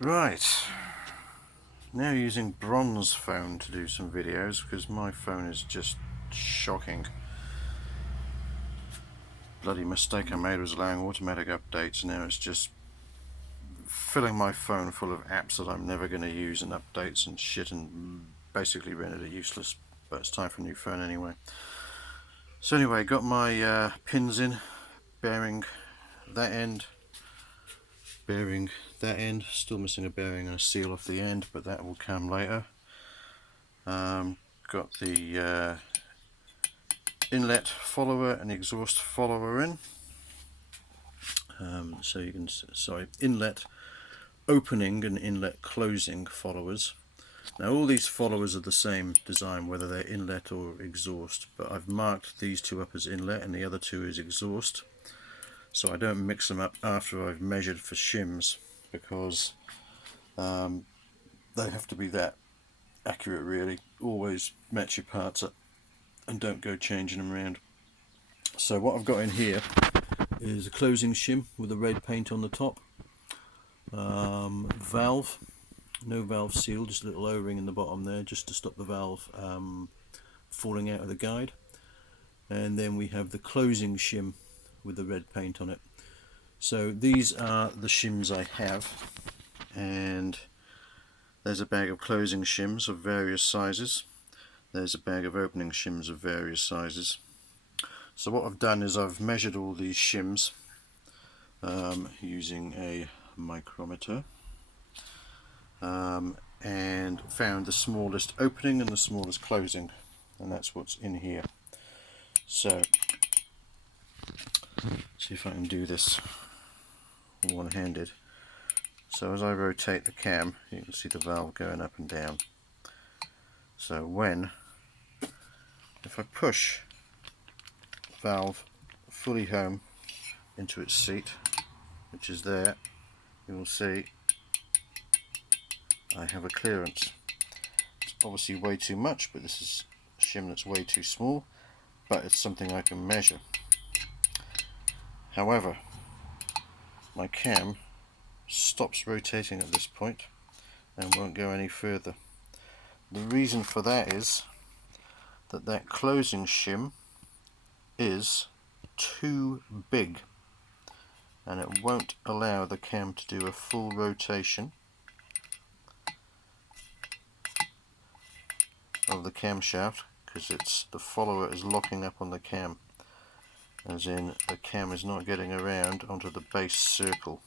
Right, now using bronze phone to do some videos because my phone is just shocking. Bloody mistake I made was allowing automatic updates. Now it's just filling my phone full of apps that I'm never going to use and updates and shit, and basically rendered it useless. But it's time for a new phone anyway. So anyway, got my pins in, bearing that end, bearing that end, still missing a bearing and a seal off the end, but that will come later. Got the inlet follower and exhaust follower in. So you can, inlet opening and inlet closing followers. Now all these followers are the same design, whether they're inlet or exhaust, but I've marked these two up as inlet and the other two as exhaust, so I don't mix them up after I've measured for shims, because they have to be that accurate really. Always match your parts up and don't go changing them around. So what I've got in here is a closing shim with a red paint on the top, valve, no valve seal, just a little O-ring in the bottom there just to stop the valve falling out of the guide, and then we have the closing shim with the red paint on it. So these are the shims I have, and there's a bag of closing shims of various sizes, there's a bag of opening shims of various sizes. So what I've done is I've measured all these shims using a micrometer, and found the smallest opening and the smallest closing, and that's what's in here. So see if I can do this one-handed. So as I rotate the cam, you can see the valve going up and down. So if I push the valve fully home into its seat, which is there, you will see I have a clearance. It's obviously way too much, but this is a shim that's way too small, but it's something I can measure. However, my cam stops rotating at this point and won't go any further. The reason for that is that closing shim is too big, and it won't allow the cam to do a full rotation of the camshaft, because the follower is locking up on the cam, as in the cam is not getting around onto the base circle,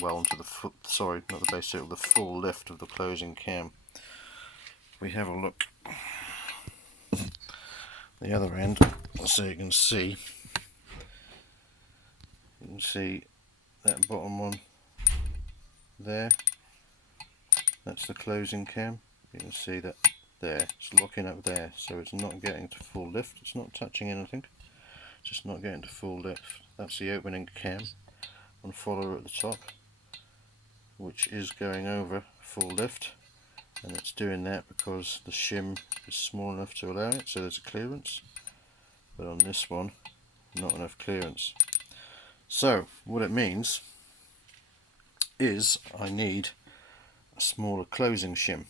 well, onto the foot, sorry, not the base circle, the full lift of the closing cam. We have a look the other end, so you can see that bottom one there, that's the closing cam. You can see that there, it's locking up there, so it's not getting to full lift, it's not touching anything, just not getting to full lift. That's the opening cam on follower at the top, which is going over full lift, and it's doing that because the shim is small enough to allow it, so there's a clearance, but on this one not enough clearance. So what it means is I need a smaller closing shim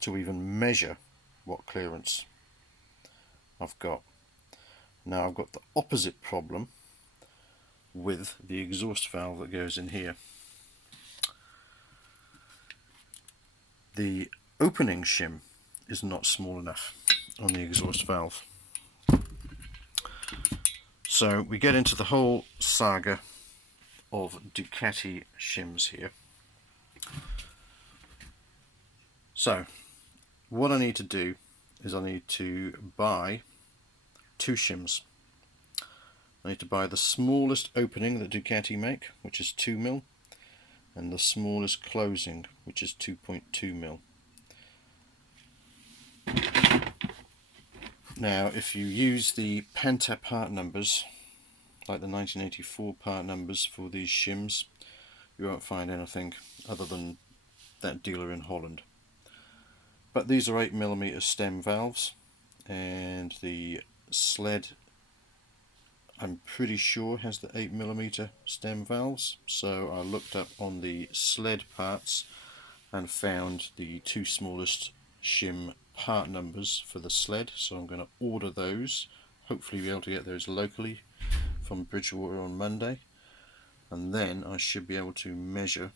to even measure what clearance I've got. Now I've got the opposite problem with the exhaust valve that goes in here. The opening shim is not small enough on the exhaust valve. So we get into the whole saga of Ducati shims here. So what I need to do is I need to buy two shims. I need to buy the smallest opening that Ducati make, which is 2mm, and the smallest closing, which is 2.2mm. Now if you use the Penta part numbers, like the 1984 part numbers for these shims, you won't find anything other than that dealer in Holland. But these are 8mm stem valves, and the sled, I'm pretty sure, has the 8mm stem valves, so I looked up on the sled parts and found the two smallest shim part numbers for the sled, so I'm going to order those, hopefully be able to get those locally from Bridgewater on Monday, and then I should be able to measure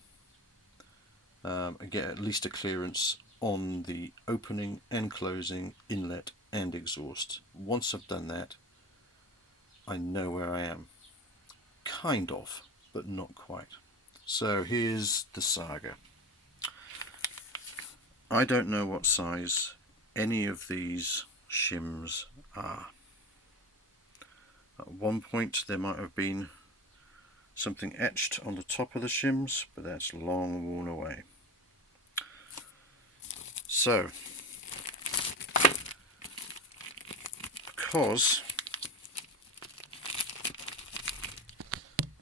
and get at least a clearance on the opening and closing, inlet and exhaust. Once I've done that, I know where I am. Kind of, but not quite. So here's the saga. I don't know what size any of these shims are. At one point there might have been something etched on the top of the shims, but that's long worn away. So, because,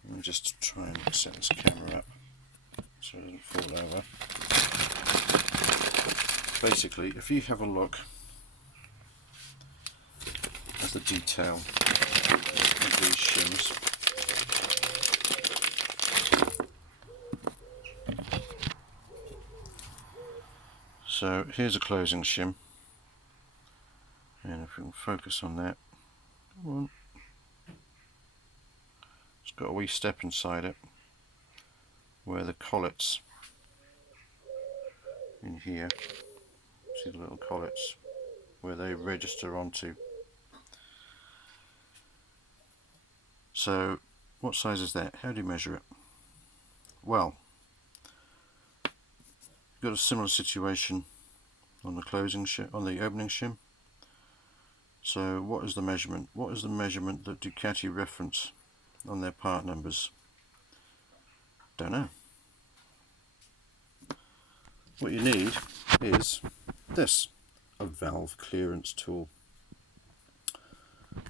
let me just try and set this camera up so it doesn't fall over. Basically, if you have a look at the detail of these shims, so here's a closing shim, and if we can focus on that, come on. It's got a wee step inside it where the collets in here, see the little collets where they register onto. So what size is that? How do you measure it? Well, you've got a similar situation on the closing shim, on the opening shim. So what is the measurement? What is the measurement that Ducati reference on their part numbers? Don't know. What you need is this, a valve clearance tool.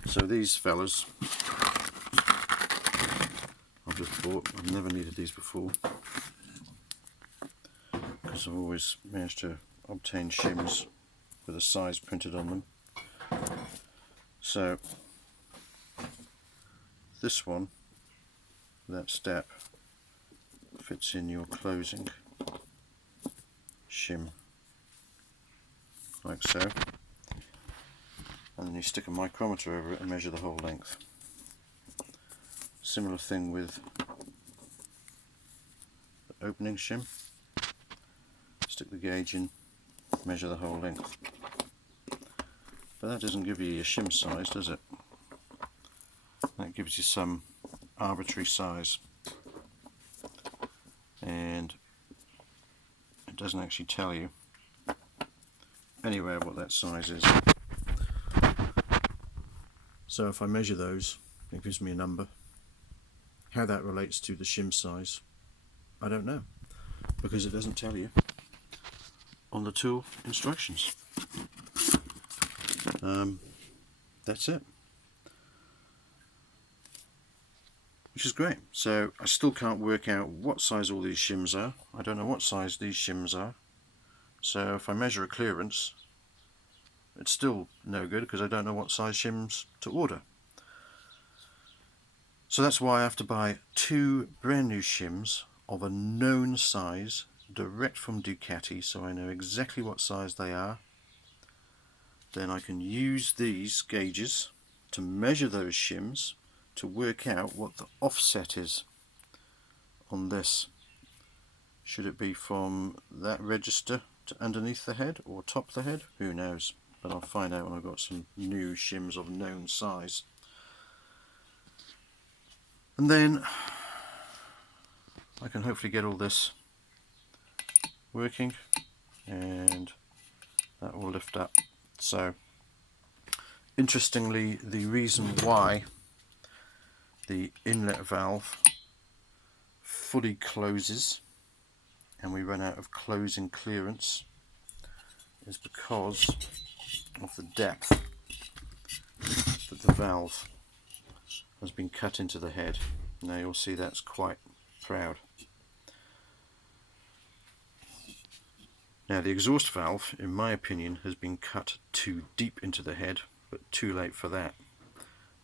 So these fellas I've just bought. I've never needed these before because I've always managed to obtain shims with a size printed on them. So this one, that step, fits in your closing shim like so, and then you stick a micrometer over it and measure the whole length. Similar thing with the opening shim, stick the gauge in, measure the whole length. But that doesn't give you your shim size, does it? That gives you some arbitrary size, and it doesn't actually tell you anywhere what that size is. So if I measure those, it gives me a number. How that relates to the shim size, I don't know, because it doesn't tell you on the tool instructions. That's it, which is great. So I still can't work out what size all these shims are. I don't know what size these shims are. So if I measure a clearance, it's still no good because I don't know what size shims to order. So that's why I have to buy two brand new shims of a known size direct from Ducati, so I know exactly what size they are. Then I can use these gauges to measure those shims to work out what the offset is on this. Should it be from that register to underneath the head or top the head? Who knows, but I'll find out when I've got some new shims of known size. And then I can hopefully get all this working, and that will lift up. So interestingly, the reason why the inlet valve fully closes and we run out of closing clearance is because of the depth that the valve has been cut into the head. Now you'll see that's quite proud. Now the exhaust valve, in my opinion, has been cut too deep into the head, but too late for that.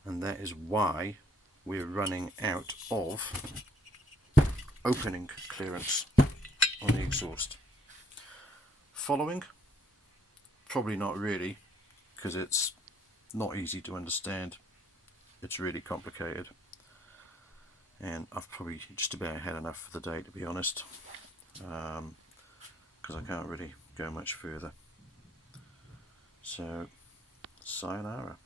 And that is why we're running out of opening clearance on the exhaust. Following? Probably not really, because it's not easy to understand. It's really complicated, and I've probably just about had enough for the day, to be honest, because I can't really go much further. So sayonara.